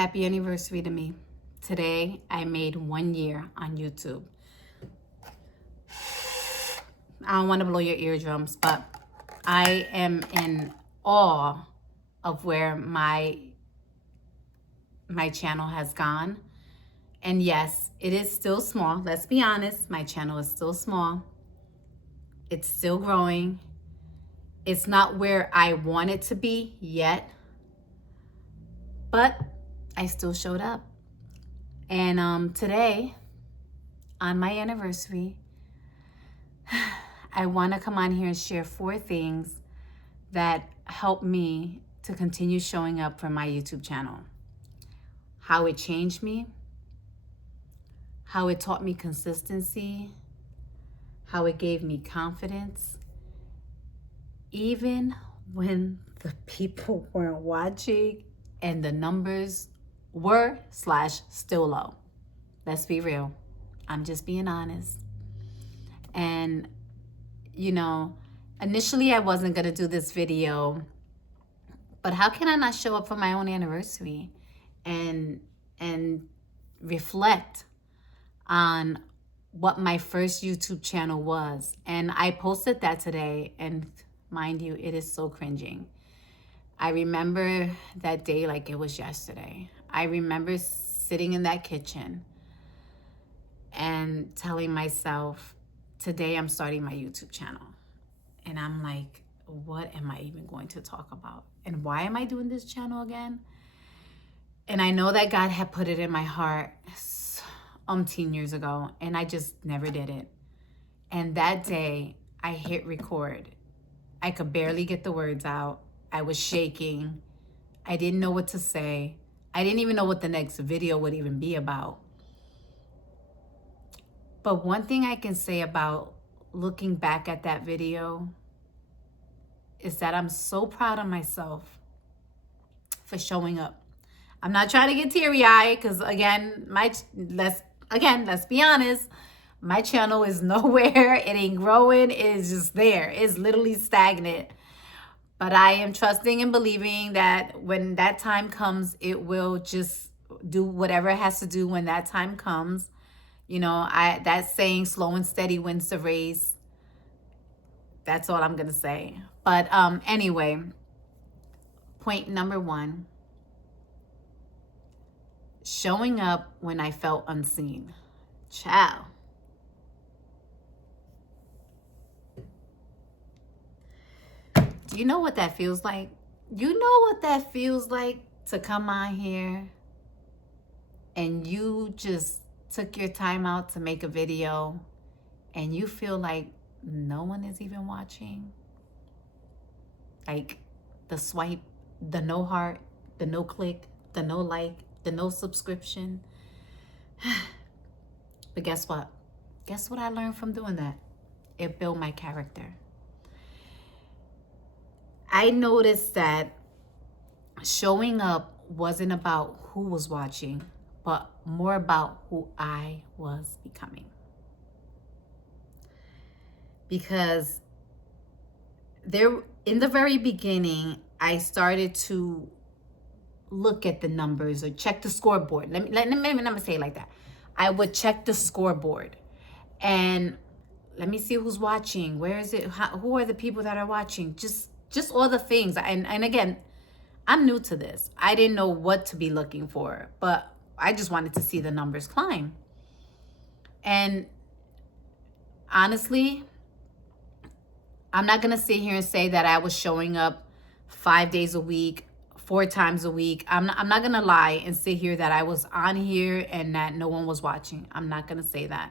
Happy anniversary to me. Today, I made 1 year on YouTube. I don't want to blow your eardrums, but I am in awe of where my channel has gone. And yes, it is still small. Let's be honest, my channel is still small. It's still growing. It's not where I want it to be yet, but I still showed up. And today, on my anniversary, I want to come on here and share 4 things that helped me to continue showing up for my YouTube channel. How it changed me, how it taught me consistency, how it gave me confidence, even when the people weren't watching and the numbers were/still low. Let's be real. I'm just being honest. And, initially I wasn't going to do this video, but how can I not show up for my own anniversary and reflect on what my first YouTube channel was? And I posted that today, and mind you, it is so cringing. I remember that day like it was yesterday. I remember sitting in that kitchen and telling myself, today I'm starting my YouTube channel. And I'm like, what am I even going to talk about? And why am I doing this channel again? And I know that God had put it in my heart umpteen years ago, and I just never did it. And that day I hit record. I could barely get the words out. I was shaking. I didn't know what to say. I didn't even know what the next video would even be about. But one thing I can say about looking back at that video is that I'm so proud of myself for showing up. I'm not trying to get teary-eyed because let's be honest, my channel is nowhere. It ain't growing. It is just there. It's literally stagnant. But I am trusting and believing that when that time comes, it will just do whatever it has to do when that time comes. That saying, slow and steady wins the race. That's all I'm going to say. But anyway, point number 1, showing up when I felt unseen. Ciao. Do you know what that feels like? You know what that feels like to come on here and you just took your time out to make a video and you feel like no one is even watching? Like the swipe, the no heart, the no click, the no like, the no subscription. But guess what? Guess what I learned from doing that? It built my character. I noticed that showing up wasn't about who was watching, but more about who I was becoming. Because in the very beginning, I started to look at the numbers or check the scoreboard. Let me say it like that. I would check the scoreboard and let me see who's watching. Where is it? Who are the people that are watching? Just all the things. And again, I'm new to this. I didn't know what to be looking for, but I just wanted to see the numbers climb. And honestly, I'm not going to sit here and say that I was showing up 5 days a week, 4 times a week. I'm not going to lie and sit here that I was on here and that no one was watching. I'm not going to say that.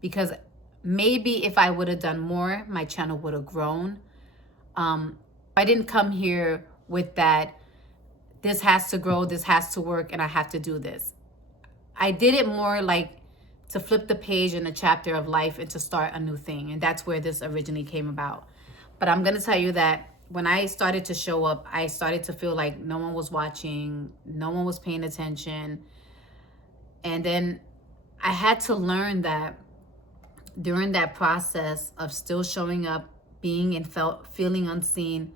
Because maybe if I would have done more, my channel would have grown. I didn't come here with that, this has to grow, this has to work, and I have to do this. I did it more like to flip the page in a chapter of life and to start a new thing. And that's where this originally came about. But I'm going to tell you that when I started to show up, I started to feel like no one was watching, no one was paying attention. And then I had to learn that during that process of still showing up, being and feeling unseen,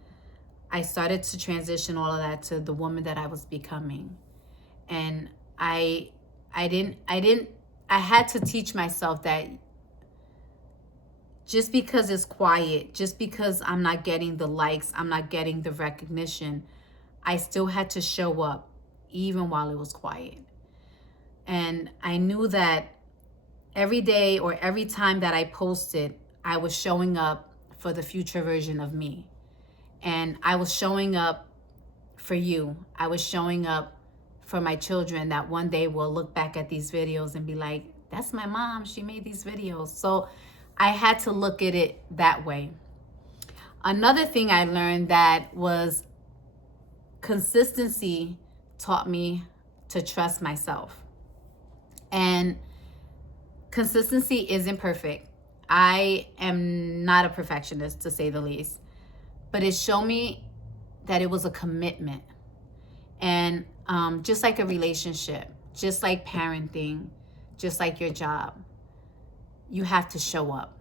I started to transition all of that to the woman that I was becoming. And I had to teach myself that just because it's quiet, just because I'm not getting the likes, I'm not getting the recognition, I still had to show up even while it was quiet. And I knew that every day or every time that I posted, I was showing up for the future version of me. And I was showing up for you. I was showing up for my children that one day will look back at these videos and be like, that's my mom, she made these videos. So I had to look at it that way. Another thing I learned that was consistency taught me to trust myself. And consistency isn't perfect. I am not a perfectionist, to say the least. But it showed me that it was a commitment. And just like a relationship, just like parenting, just like your job, you have to show up.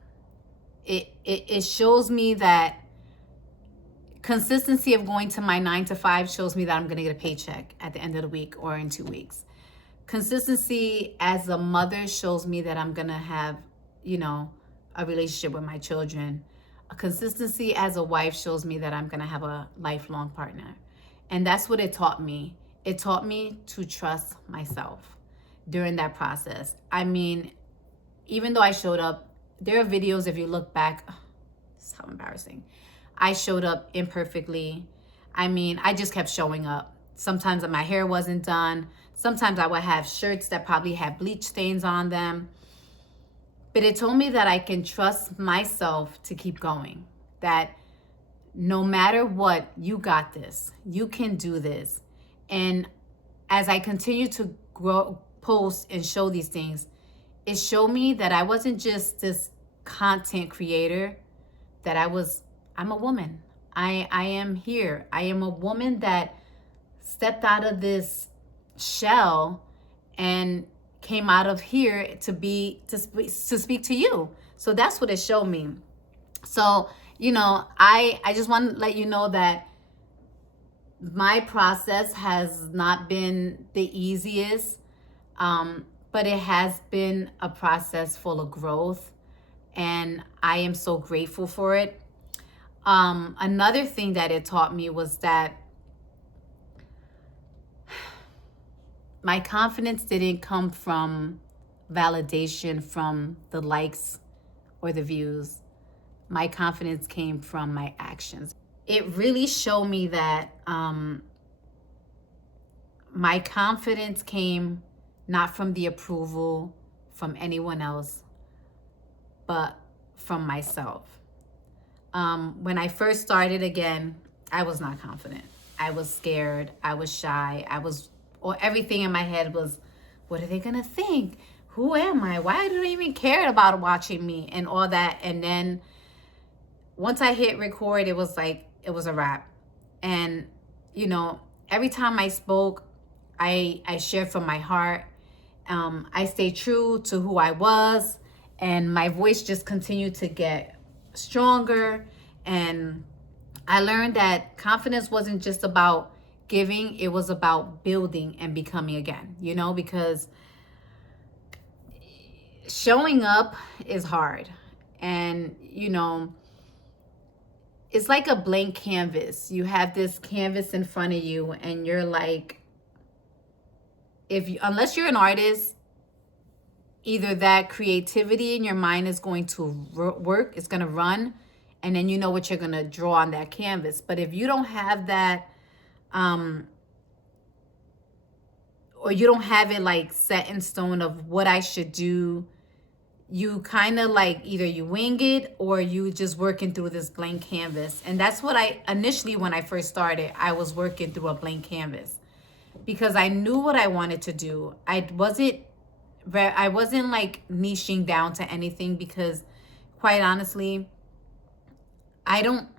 It shows me that consistency of going to my 9 to 5 shows me that I'm going to get a paycheck at the end of the week or in 2 weeks. Consistency as a mother shows me that I'm going to have, a relationship with my children. A consistency as a wife shows me that I'm going to have a lifelong partner. And that's what it taught me. It taught me to trust myself during that process. I mean, even though I showed up, there are videos, if you look back, it's so embarrassing. I showed up imperfectly. I mean, I just kept showing up. Sometimes my hair wasn't done. Sometimes I would have shirts that probably had bleach stains on them. But it told me that I can trust myself to keep going. That no matter what, you got this. You can do this. And as I continue to grow, post and show these things, it showed me that I wasn't just this content creator, that I'm a woman. I am here. I am a woman that stepped out of this shell and came out of here to speak to you. So that's what it showed me. So, I just want to let you know that my process has not been the easiest, but it has been a process full of growth, and I am so grateful for it. Another thing that it taught me was that my confidence didn't come from validation from the likes or the views. My confidence came from my actions. It really showed me that my confidence came not from the approval from anyone else, but from myself. When I first started again, I was not confident. I was scared. I was shy. Or everything in my head was, what are they gonna think? Who am I? Why do they even care about watching me and all that? And then once I hit record, it was like, it was a wrap. And, every time I spoke, I shared from my heart. I stayed true to who I was, and my voice just continued to get stronger. And I learned that confidence wasn't just about giving, it was about building and becoming again, because showing up is hard. And, it's like a blank canvas. You have this canvas in front of you, and you're like, unless you're an artist, either that creativity in your mind is going to work, it's going to run, and then you know what you're going to draw on that canvas. But if you don't have that, or you don't have it like set in stone of what I should do, you kind of like either you wing it or you just working through this blank canvas. And that's what initially, when I first started, I was working through a blank canvas because I knew what I wanted to do. I wasn't like niching down to anything, because quite honestly, I don't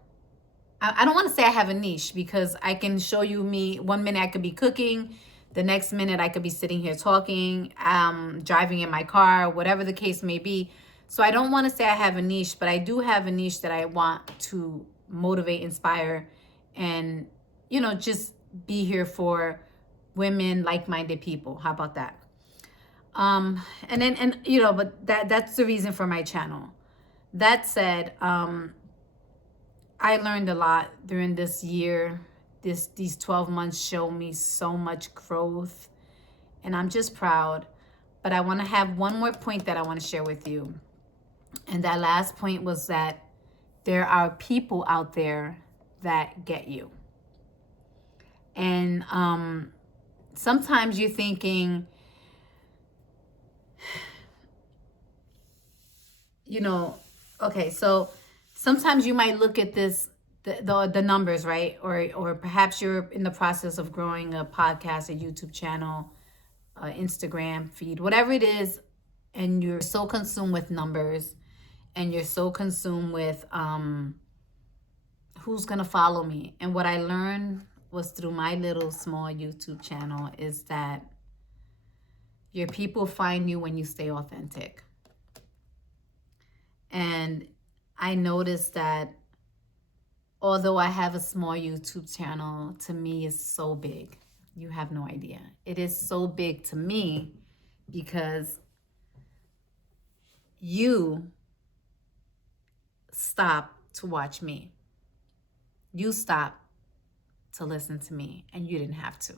want to say I have a niche, because I can show you me. One minute I could be cooking, the next minute I could be sitting here talking, driving in my car, whatever the case may be. So I don't want to say I have a niche, but I do have a niche that I want to motivate, inspire, and, just be here for women, like-minded people. How about that? And you know, but that's the reason for my channel. That said, I learned a lot during this year. These 12 months show me so much growth, and I'm just proud. But I want to have one more point that I want to share with you. And that last point was that there are people out there that get you. And sometimes you're thinking, you know, okay, so sometimes you might look at this, the numbers, right? Or perhaps you're in the process of growing a podcast, a YouTube channel, Instagram feed, whatever it is, and you're so consumed with numbers, and you're so consumed with who's gonna follow me. And what I learned was through my little small YouTube channel is that your people find you when you stay authentic. And I noticed that although I have a small YouTube channel, to me is so big. You have no idea. It is so big to me because you stop to watch me. You stop to listen to me, and you didn't have to.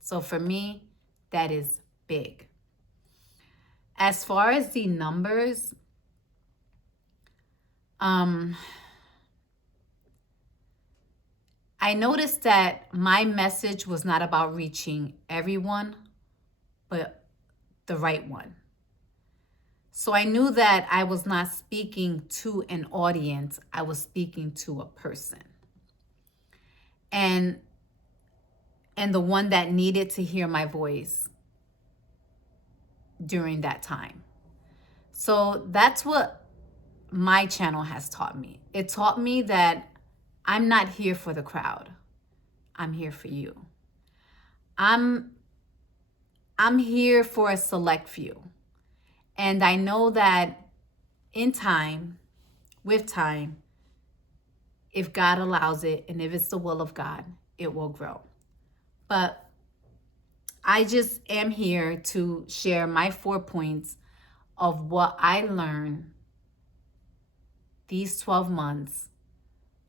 So for me, that is big. As far as the numbers, I noticed that my message was not about reaching everyone, but the right one. So I knew that I was not speaking to an audience, I was speaking to a person. And the one that needed to hear my voice during that time. So that's what my channel has taught me. It taught me that I'm not here for the crowd. I'm here for you. I'm here for a select few. And I know that in time, with time, if God allows it, and if it's the will of God, it will grow. But I just am here to share my 4 points of what I learned these 12 months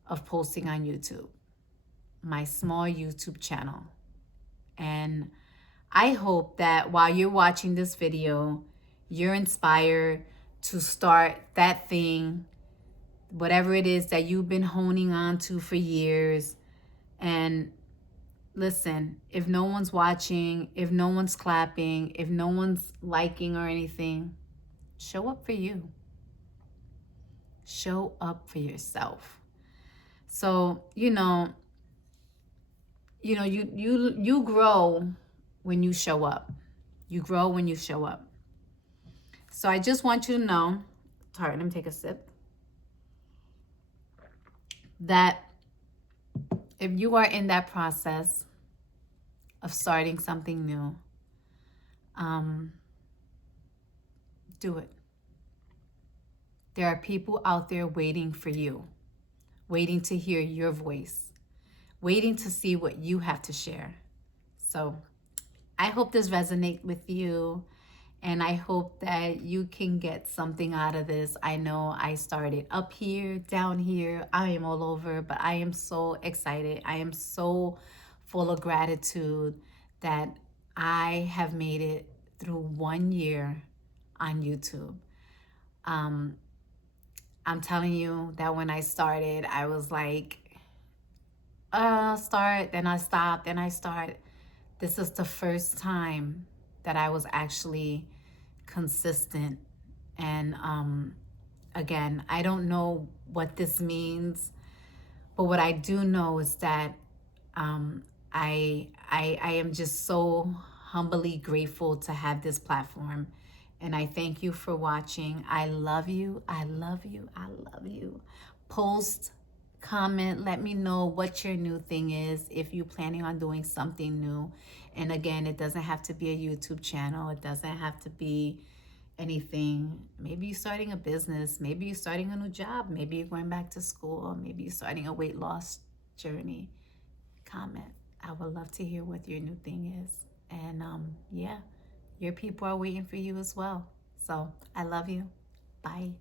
of posting on YouTube, my small YouTube channel. And I hope that while you're watching this video, you're inspired to start that thing, whatever it is that you've been honing on to for years. And listen, if no one's watching, if no one's clapping, if no one's liking or anything, show up for you. Show up for yourself. So, you grow when you show up. You grow when you show up. So I just want you to know, sorry, let me take a sip, that if you are in that process of starting something new, do it. There are people out there waiting for you, waiting to hear your voice, waiting to see what you have to share. So I hope this resonates with you, and I hope that you can get something out of this. I know I started up here, down here, I am all over, but I am so excited. I am so full of gratitude that I have made it through 1 year on YouTube. I'm telling you that when I started, I was like, start, then I stop, then I start. This is the first time that I was actually consistent. And again, I don't know what this means, but what I do know is that I am just so humbly grateful to have this platform. And I thank you for watching. I love you. I love you. I love you. Post, comment, let me know what your new thing is if you're planning on doing something new. And again, it doesn't have to be a YouTube channel. It doesn't have to be anything. Maybe you're starting a business. Maybe you're starting a new job. Maybe you're going back to school. Maybe you're starting a weight loss journey. Comment. I would love to hear what your new thing is. And yeah, your people are waiting for you as well. So I love you. Bye.